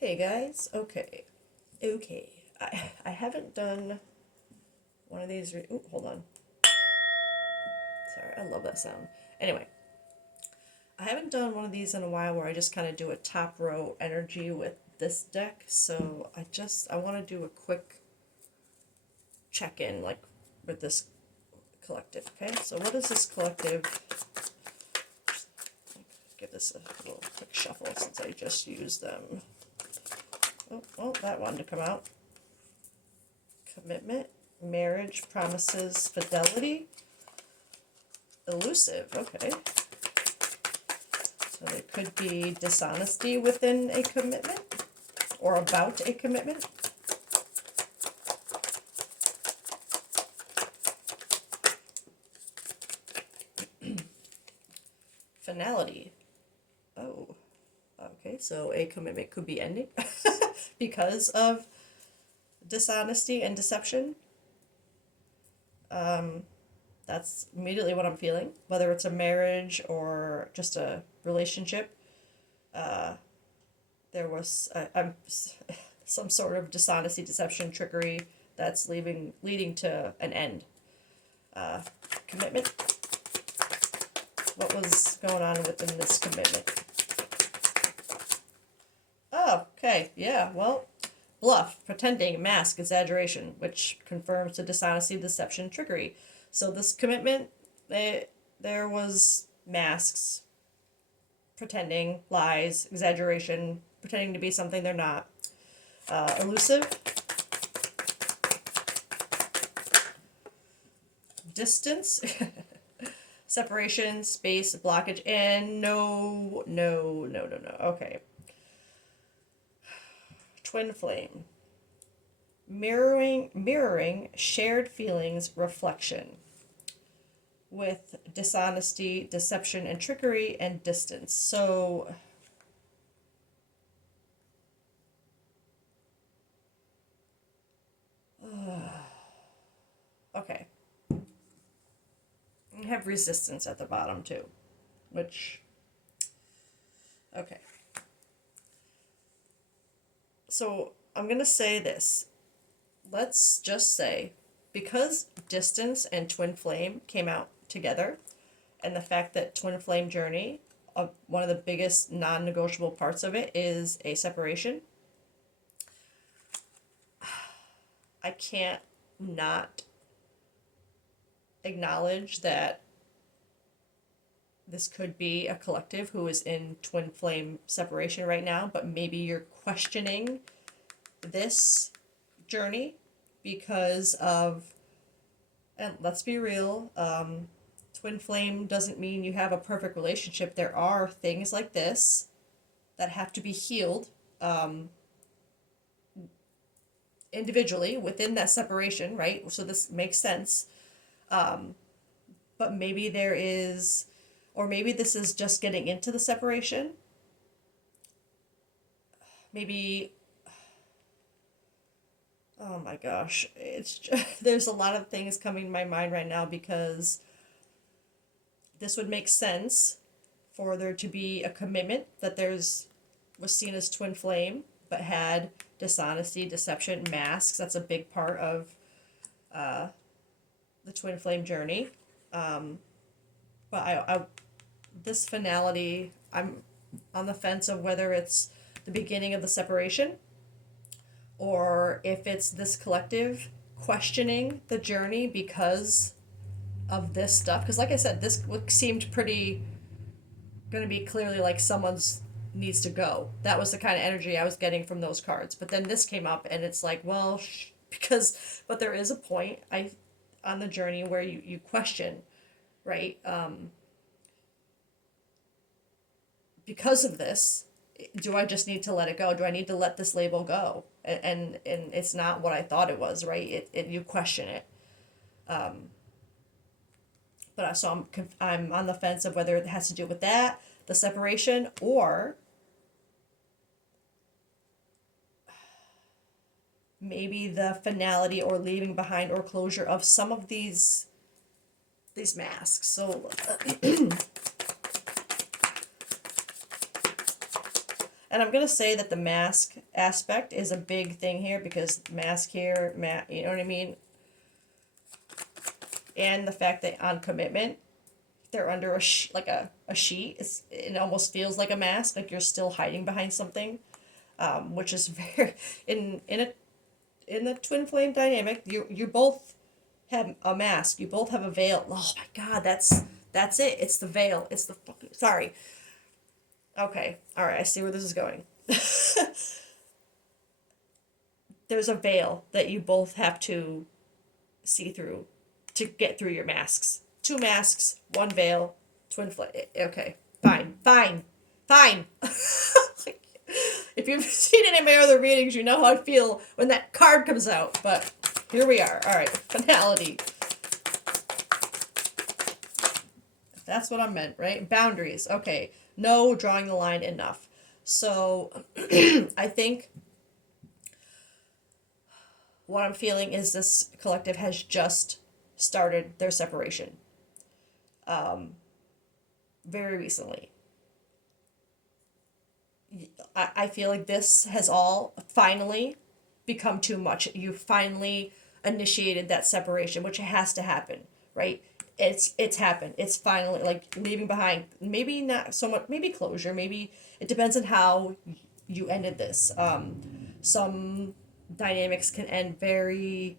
Hey guys, okay. I haven't done one of these. Ooh, hold on. Sorry, I love that sound. Anyway, I haven't done one of these in a while where I just kind of do a top row energy with this deck. So I want to do a quick check in, like with this collective. Okay, so what is this collective? Give this a little quick shuffle since I just used them. Oh, that wanted to come out. Commitment, marriage, promises, fidelity, elusive. Okay. So there could be dishonesty within a commitment or about a commitment. Finality. Oh, okay. So a commitment could be ending because of dishonesty and deception. That's immediately what I'm feeling, whether it's a marriage or just a relationship. There was some sort of dishonesty, deception, trickery that's leading to an end. Commitment. What was going on within this commitment? Oh, okay, yeah, well, bluff, pretending, mask, exaggeration, which confirms the dishonesty, deception, trickery. So this commitment, there was masks, pretending, lies, exaggeration, pretending to be something they're not. Elusive, distance, separation, space, blockage, and no. Okay. Twin flame. Mirroring shared feelings, reflection with dishonesty, deception, and trickery, and distance. So, okay. You have resistance at the bottom too, which, okay. So, I'm going to say this. Let's just say, because distance and twin flame came out together, and the fact that twin flame journey, one of the biggest non-negotiable parts of it is a separation. I can't not acknowledge that this could be a collective who is in twin flame separation right now, but maybe you're questioning this journey because of, and let's be real, twin flame doesn't mean you have a perfect relationship. There are things like this that have to be healed individually within that separation, right? So this makes sense. But maybe there is, or maybe this is just getting into the separation. Maybe, oh my gosh, it's just, there's a lot of things coming to my mind right now because this would make sense for there to be a commitment that was seen as twin flame but had dishonesty, deception, masks. That's a big part of the twin flame journey. But this finality, I'm on the fence of whether it's the beginning of the separation or if it's this collective questioning the journey because of this stuff. Because, like I said, this seemed pretty going to be clearly like someone's needs to go. That was the kind of energy I was getting from those cards. But then this came up, and it's like, well, but there is a point on the journey where you question, right? Because of this, do I just need to let it go? Do I need to let this label go? And it's not what I thought it was, right? You question it. So I'm on the fence of whether it has to do with that, the separation, or maybe the finality or leaving behind or closure of some of these masks. So And I'm gonna say that the mask aspect is a big thing here because mask here, you know what I mean? And the fact that on commitment, they're under like a sheet. It almost feels like a mask, like you're still hiding behind something, which is very in the twin flame dynamic. You both have a mask. You both have a veil. Oh my God, that's it. It's the veil. It's the fucking sorry. Okay, all right. I see where this is going. There's a veil that you both have to see through to get through your masks. Two masks, one veil, twin flame. Okay, fine. If you've seen any of my other readings, you know how I feel when that card comes out. But here we are. All right, finality. That's what I meant, right? Boundaries. Okay, no drawing the line enough. So I think what I'm feeling is this collective has just started their separation very recently. I feel like this has all finally become too much. You finally initiated that separation, which has to happen, right? It's happened. It's finally like leaving behind. Maybe not so much. Maybe closure. Maybe it depends on how you ended this. Some dynamics can end very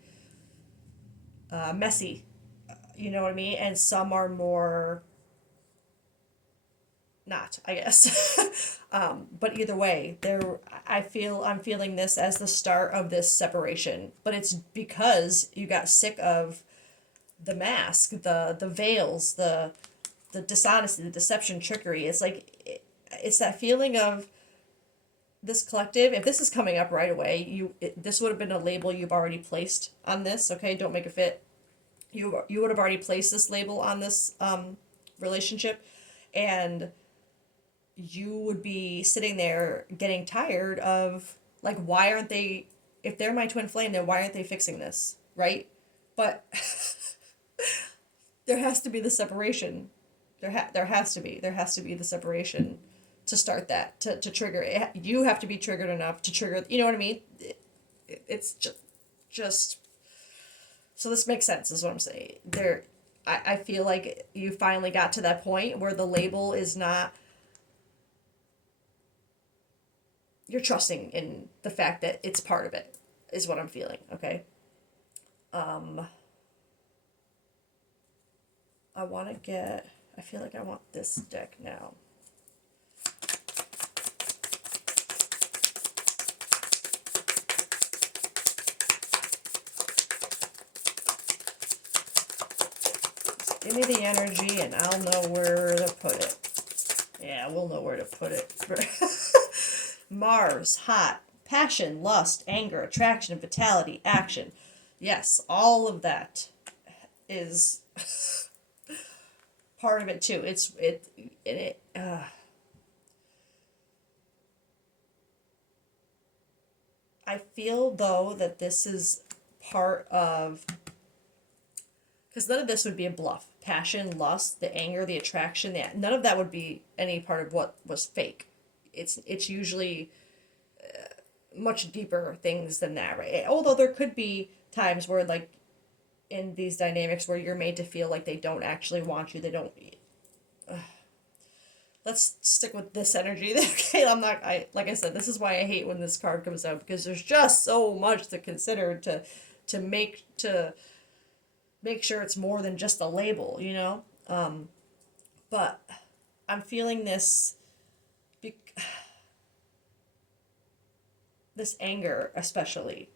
messy. You know what I mean? And some are more not, I guess. But either way, I'm feeling this as the start of this separation. But it's because you got sick of the mask, the veils, the dishonesty, the deception, trickery. It's like it's that feeling of this collective. If this is coming up right away, this would have been a label you've already placed on this. Okay, don't make it fit. You would have already placed this label on this relationship, and you would be sitting there getting tired of like, why aren't they, if they're my twin flame, then why aren't they fixing this, right? But there has to be the separation. There has to be the separation to start that, to trigger it. You have to be triggered enough to trigger, you know what I mean? It's just so this makes sense is what I'm saying. I feel like you finally got to that point where the label is not, you're trusting in the fact that it's part of it, is what I'm feeling, okay? I feel like I want this deck now. Give me the energy and I'll know where to put it. Yeah, we'll know where to put it. Mars, hot, passion, lust, anger, attraction, vitality, action. Yes, all of that is part of it too. I feel though that this is part of, because none of this would be a bluff. Passion, lust, the anger, the attraction, none of that would be any part of what was fake. It's usually much deeper things than that, right? Although there could be times where like in these dynamics where you're made to feel like they don't actually want you, they don't. Let's stick with this energy. Okay, like I said, this is why I hate when this card comes out, because there's just so much to consider to make sure it's more than just a label, you know? But I'm feeling this anger, especially.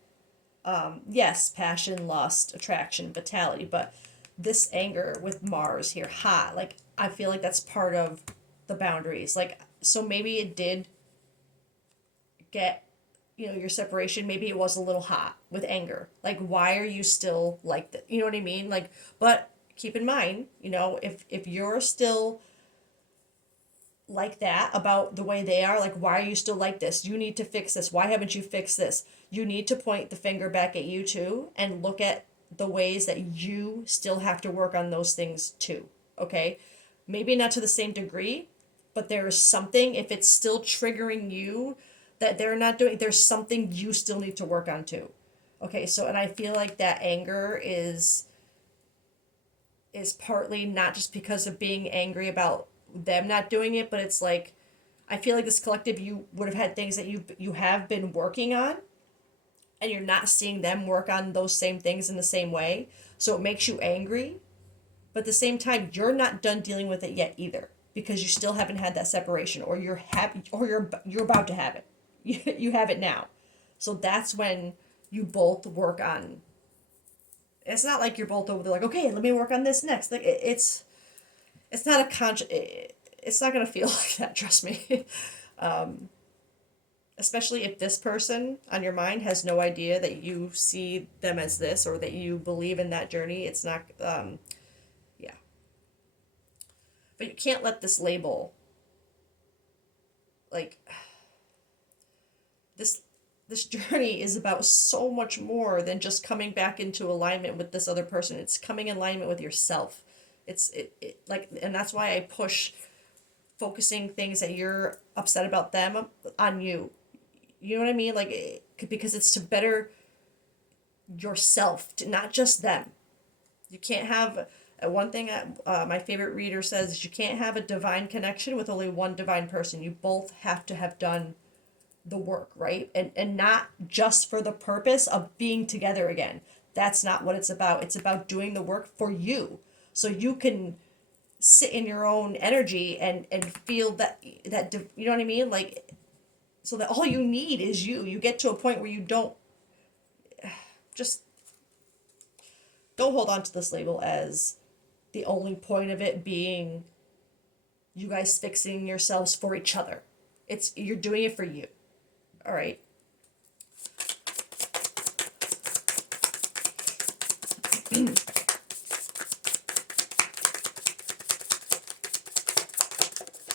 Yes, passion, lust, attraction, vitality, but this anger with Mars here, hot, like, I feel like that's part of the boundaries. Like, so maybe it did get, your separation, maybe it was a little hot with anger. Like, why are you still like that? You know what I mean? Like, but keep in mind, if you're still like that about the way they are, like, why are you still like this? You need to fix this. Why haven't you fixed this? You need to point the finger back at you too and look at the ways that you still have to work on those things too. Okay? Maybe not to the same degree, but there is something, if it's still triggering you that they're not doing, there's something you still need to work on too. Okay, so and I feel like that anger is partly not just because of being angry about them not doing it, but it's like I feel like this collective, you would have had things that you have been working on, and you're not seeing them work on those same things in the same way. So it makes you angry, but at the same time, you're not done dealing with it yet either, because you still haven't had that separation, or you're happy, or you're about to have it. You have it now, so that's when you both work on. It's not like you're both over there like, okay, let me work on this next. Like it's not a it's not gonna feel like that. Trust me. Especially if this person on your mind has no idea that you see them as this, or that you believe in that journey. It's not. Yeah. But you can't let this label, like, this this journey is about so much more than just coming back into alignment with this other person. It's coming in alignment with yourself. It like, and that's why I push focusing things that you're upset about them on you. You know what I mean? Like, because it's to better yourself, to not just them. You can't have one thing. My favorite reader says is you can't have a divine connection with only one divine person. You both have to have done the work, right? And not just for the purpose of being together again. That's not what it's about. It's about doing the work for you, so you can sit in your own energy and feel that you know what I mean, like, so that all you need is you get to a point where you don't just don't hold on to this label as the only point of it being you guys fixing yourselves for each other. It's you're doing it for you. All right.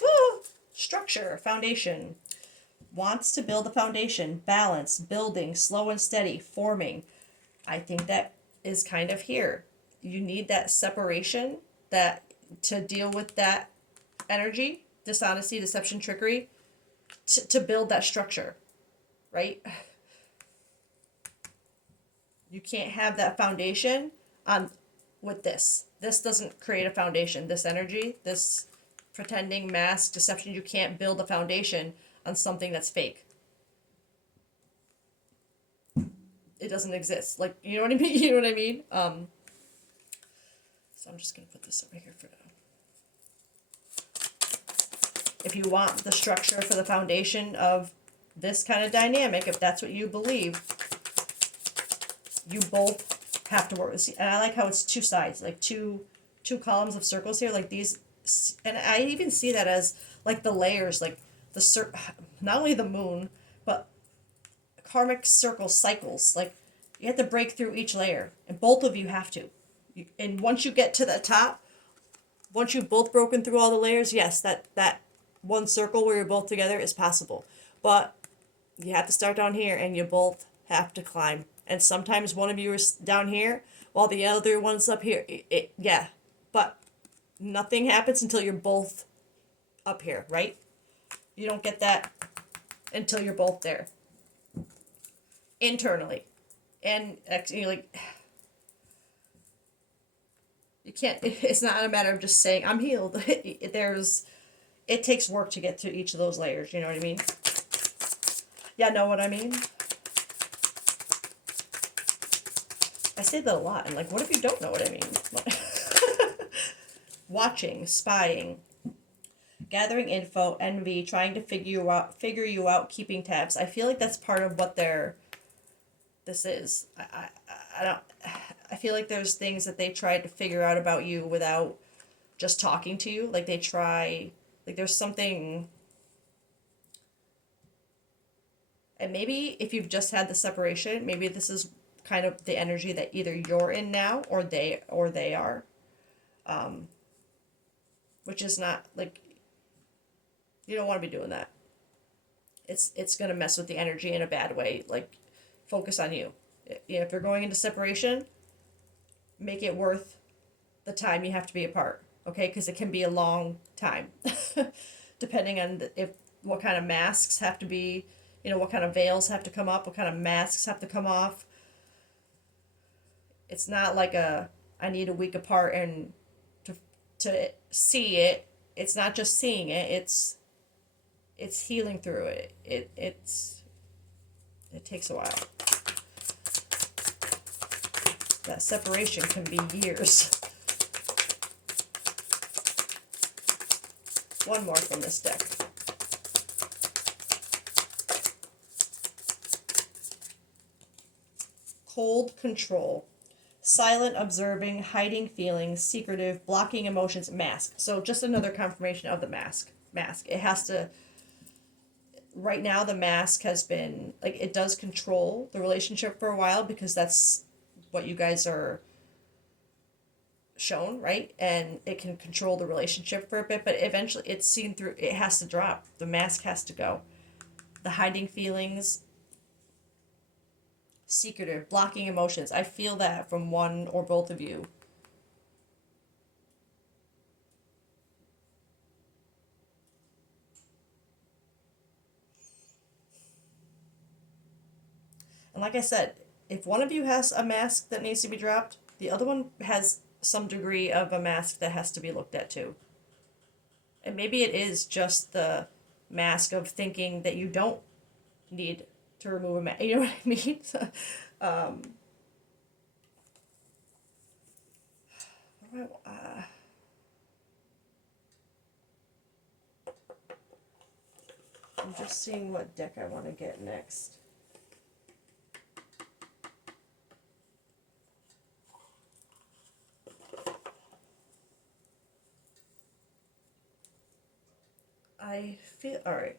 Woo! Structure, foundation. Wants to build a foundation, balance, building, slow and steady, forming. I think that is kind of here. You need that separation, that to deal with that energy, dishonesty, deception, trickery, to build that structure, right? You can't have that foundation on with this. This doesn't create a foundation. This energy, this pretending, mask, deception, you can't build a foundation on something that's fake. It doesn't exist. Like, you know what I mean? You know what I mean? So I'm just gonna put this over here for now. If you want the structure for the foundation of this kind of dynamic, if that's what you believe, you both have to work with. And I like how it's two sides, like two columns of circles here, like these. And I even see that as like the layers, like not only the moon, but karmic circle cycles. Like, you have to break through each layer, and both of you have to. And once you get to the top, once you've both broken through all the layers, yes, that one circle where you're both together is possible. But you have to start down here, and you both have to climb. And sometimes one of you is down here while the other one's up here. Yeah, but nothing happens until you're both up here, right? You don't get that until you're both there. Internally. And like, you can't, it's not a matter of just saying I'm healed. It takes work to get to each of those layers, you know what I mean? Yeah, know what I mean? I say that a lot, and like, what if you don't know what I mean? Watching, spying, gathering info, envy, trying to figure you out, keeping tabs. I feel like that's part of what this is. I don't, I feel like there's things that they tried to figure out about you without just talking to you. Like, they try, like, there's something, and maybe if you've just had the separation, maybe this is kind of the energy that either you're in now, or they are, which is not, like, you don't want to be doing that. It's gonna mess with the energy in a bad way. Like, focus on you. If you're going into separation, make it worth the time you have to be apart, okay? Because it can be a long time. depending on if what kind of masks have to be, what kind of veils have to come up, what kind of masks have to come off. It's not like I need a week apart and to see it. It's not just seeing it. It's healing through it. It takes a while. That separation can be years. One more from this deck. Cold control. Silent, observing, hiding feelings, secretive, blocking emotions, mask. So just another confirmation of the mask. It has to, right now the mask has been, like, it does control the relationship for a while because that's what you guys are shown, right? And it can control the relationship for a bit, but eventually it's seen through, it has to drop. The mask has to go. The hiding feelings, secretive, blocking emotions. I feel that from one or both of you. And like I said, if one of you has a mask that needs to be dropped, the other one has some degree of a mask that has to be looked at too. And maybe it is just the mask of thinking that you don't need to remove a mask. You know what I mean? um, I'm just seeing what deck I want to get next. I feel, all right.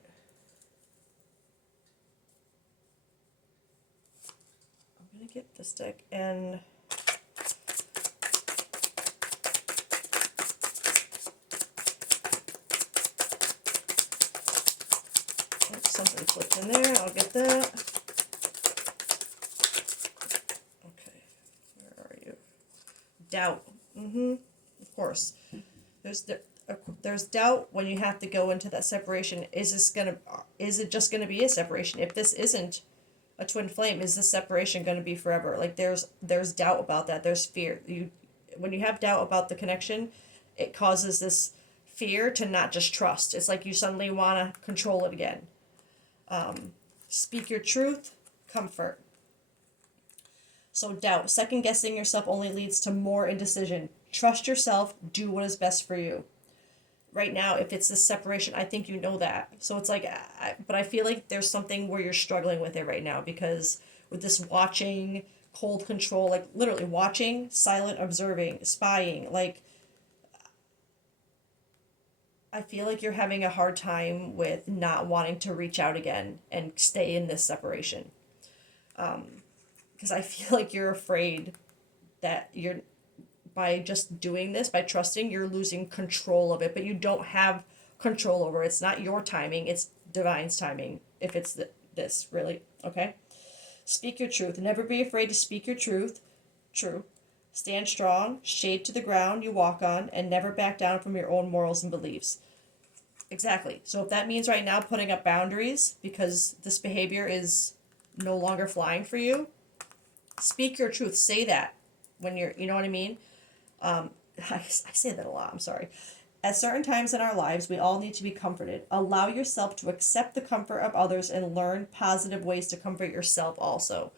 I'm gonna get this deck and something flipped in there. I'll get that. Okay, where are you? Doubt. Of course. There's doubt when you have to go into that separation. Is it just gonna be a separation? If this isn't a twin flame, is this separation gonna be forever? Like there's doubt about that. There's fear. When you have doubt about the connection, it causes this fear to not just trust. It's like you suddenly wanna control it again. Speak your truth, comfort. So doubt, second guessing yourself only leads to more indecision. Trust yourself, do what is best for you. Right now, if it's this separation, I think you know that. So it's like, but I feel like there's something where you're struggling with it right now because with this watching, cold control, like literally watching, silent observing, spying, like I feel like you're having a hard time with not wanting to reach out again and stay in this separation. Because I feel like you're afraid that you're, by just doing this, by trusting, you're losing control of it, but you don't have control over it. It's not your timing, it's divine's timing, if it's this, really, okay? Speak your truth. Never be afraid to speak your truth. True. Stand strong, shade to the ground you walk on, and never back down from your own morals and beliefs. Exactly. So if that means right now putting up boundaries because this behavior is no longer flying for you, speak your truth. Say that when you're, you know what I mean? I say that a lot, I'm sorry. At certain times in our lives, we all need to be comforted. Allow yourself to accept the comfort of others and learn positive ways to comfort yourself also.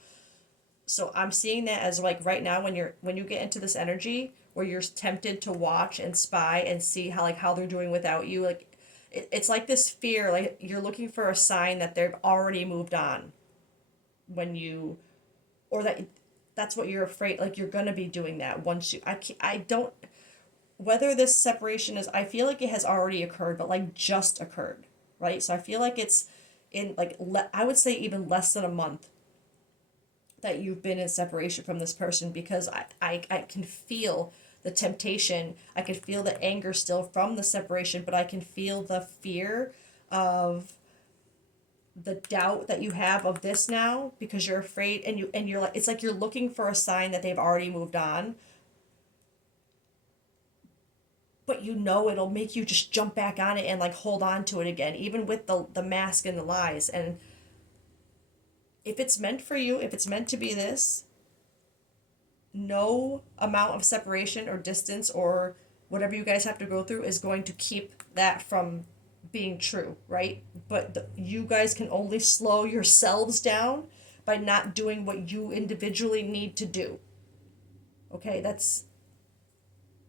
So I'm seeing that as like right now when you get into this energy where you're tempted to watch and spy and see how they're doing without you, like it's like this fear, like you're looking for a sign that they've already moved on when you, or that's what you're afraid, like you're gonna be doing that once you, I don't, whether this separation is, I feel like it has already occurred, but like just occurred, right? So I feel like it's in like, I would say even less than a month that you've been in separation from this person because I can feel the temptation. I can feel the anger still from the separation, but I can feel the fear of the doubt that you have of this now because you're afraid and you're like, it's like you're looking for a sign that they've already moved on. but you know it'll make you just jump back on it and like hold on to it again, even with the mask and the lies. And if it's meant for you, if it's meant to be this, no amount of separation or distance or whatever you guys have to go through is going to keep that from being true, right? But you guys can only slow yourselves down by not doing what you individually need to do. Okay, that's,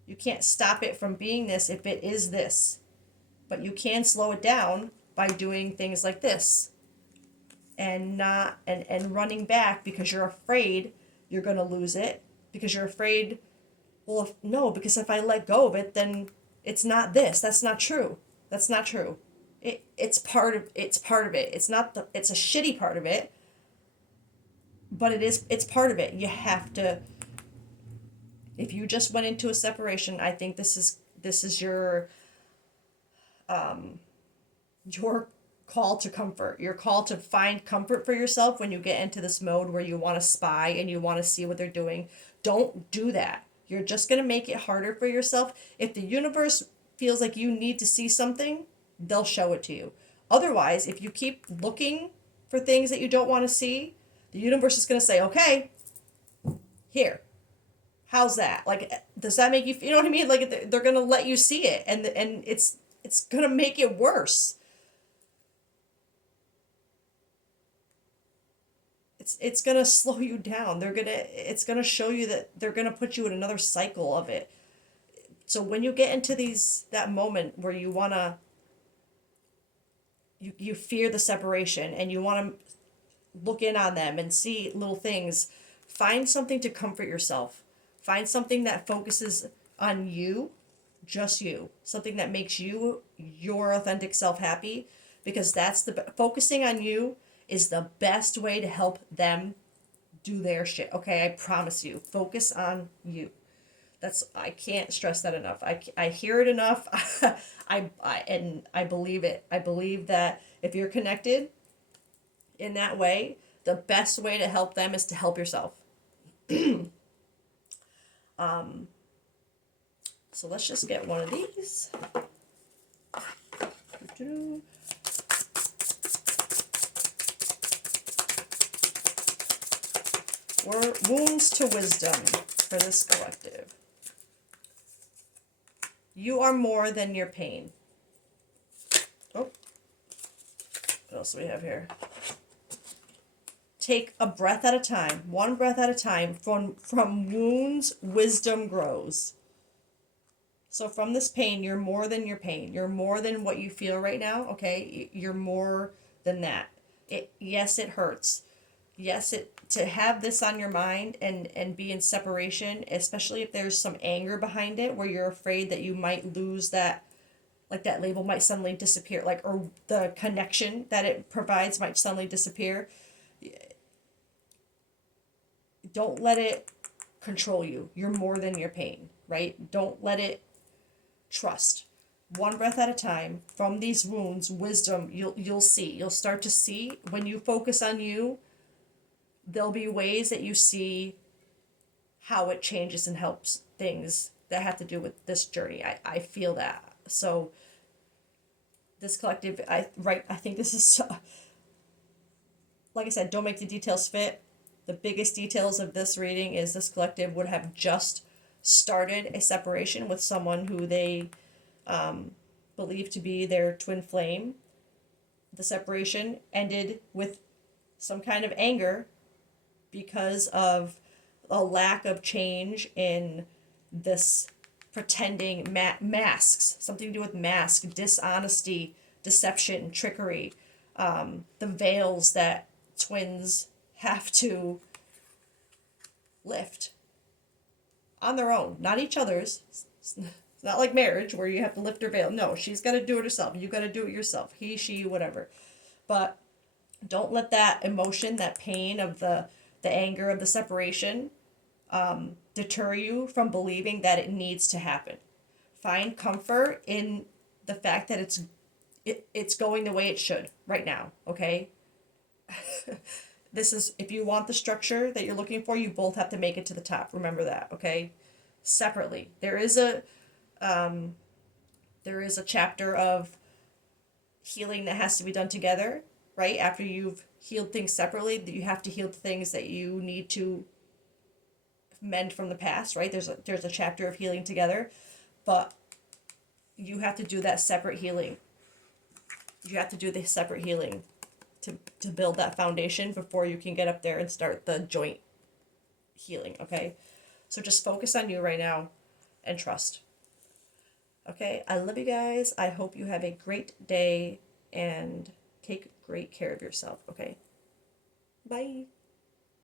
you can't stop it from being this if it is this, but you can slow it down by doing things like this and not and running back because you're afraid you're going to lose it, because you're afraid, well, if, no, because if I let go of it, then it's not this. That's not true. That's not true. It's part of it. It's not it's a shitty part of it, but it's part of it. You have to, if you just went into a separation, I think this is your call to comfort, your call to find comfort for yourself when you get into this mode where you want to spy and you want to see what they're doing. Don't do that. You're just going to make it harder for yourself. If the universe feels like you need to see something, they'll show it to you. Otherwise, if you keep looking for things that you don't want to see, the universe is going to say, okay, here, how's that? Like, does that make you, you know what I mean? Like, they're going to let you see it, and it's going to make it worse. It's going to slow you down. It's going to show you that they're going to put you in another cycle of it. So when you get into that moment where you want to, you fear the separation and you want to look in on them and see little things, find something to comfort yourself. Find something that focuses on you, just you. Something that makes you, your authentic self, happy, because focusing on you is the best way to help them do their shit. Okay, I promise you. Focus on you. I can't stress that enough. I hear it enough. I believe it. I believe that if you're connected in that way, the best way to help them is to help yourself. So let's just get one of these. Wounds to wisdom for this collective. You are more than your pain. Oh, what else do we have here? Take a breath at a time, one breath at a time. From wounds, wisdom grows. So from this pain, you're more than your pain. You're more than what you feel right now, okay? You're more than that. Yes, it hurts. Yes, to have this on your mind and be in separation, especially if there's some anger behind it, where you're afraid that you might lose that, like that label might suddenly disappear, like, or the connection that it provides might suddenly disappear. Don't let it control you. You're more than your pain, right? Don't let it. Trust. One breath at a time. From these wounds, wisdom, you'll see. You'll start to see when you focus on you. There'll be ways that you see how it changes and helps things that have to do with this journey. I feel that. So this collective, I think this is so, like I said, don't make the details fit. The biggest details of this reading is this collective would have just started a separation with someone who they believe to be their twin flame. The separation ended with some kind of anger because of a lack of change in this pretending masks, something to do with mask, dishonesty, deception, trickery, the veils that twins have to lift on their own, not each other's. It's not like marriage where you have to lift her veil. No, she's got to do it herself. You got to do it yourself. He, she, whatever. But don't let that emotion, that pain of the anger of the separation, deter you from believing that it needs to happen. Find comfort in the fact that it's going the way it should right now, okay? This is, if you want the structure that you're looking for, you both have to make it to the top. Remember that, okay? Separately. There is a There is a chapter of healing that has to be done together, right? After you've healed things separately, that you have to heal the things that you need to mend from the past, right? There's a chapter of healing together, but you have to do that separate healing. You have to do the separate healing to build that foundation before you can get up there and start the joint healing, okay? So just focus on you right now and trust. Okay, I love you guys. I hope you have a great day and take great care of yourself, okay? Bye.